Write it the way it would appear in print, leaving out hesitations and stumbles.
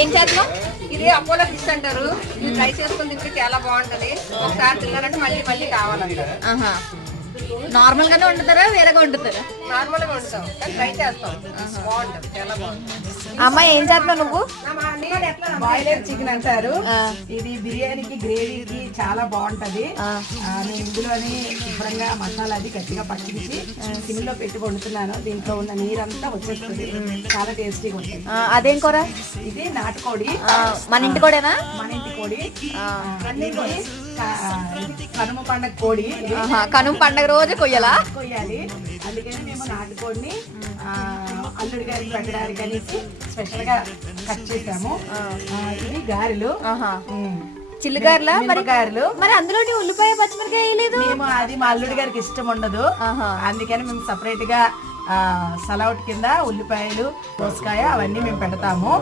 ఏం చేద్దాం? ఇది అపోలో ఫిష్ అంటారు. ఇది ఫ్రై చేసుకుని తింటే చాలా బాగుంటది. ఒకసారి తిన్నారంటే మళ్ళీ మళ్ళీ కావాలంటారు. నార్మల్ గానే వండుతారా, వేరేగా వండుతారా? నార్మల్ గా వండుతాం, కానీ ఫ్రై చేస్తాం. బాగుంటది, చాలా బాగుంటుంది. అమ్మ ఏం చేస్తున్నావు నువ్వు? బాయిలర్ చికెన్ అంటారు. ఇది బిర్యానీకి, గ్రేవీకి చాలా బాగుంటది. నేను ఇందులోని శుభ్రంగా మసాలా అది గట్టిగా పట్టించి సిమ్లో పెట్టి వండుతున్నాను. దీంట్లో ఉన్న నీరంతా వచ్చేస్తుంది. చాలా టేస్టీగా ఉంటుంది. అదేం కూర? ఇది నాటుకోడి. మన ఇంటి కూడానా? మన ఇంటి కోడి. కనుమ పండగ కోడి. కనుమ పండగ రోజు కొయ్యాలా? కొయ్యాలి. అందుకని మేము నాటుకోడిని అల్లుడి గారికి పెట్టడానికి అనేసి స్పెషల్ గా కట్ చేసాము. ఇది గారెలు, చిల్లిగారులా? మరి గారెలు. మరి అందులోని ఉల్లిపాయ పచ్చిమిరకాయ వేయలేదు? మేము అది మా అల్లుడి గారికి ఇష్టం ఉండదు. అందుకని మేము సపరేట్ గా సలౌట్ కింద ఉల్లిపాయలు, దోసకాయ అవన్నీ మేము పెడతాము.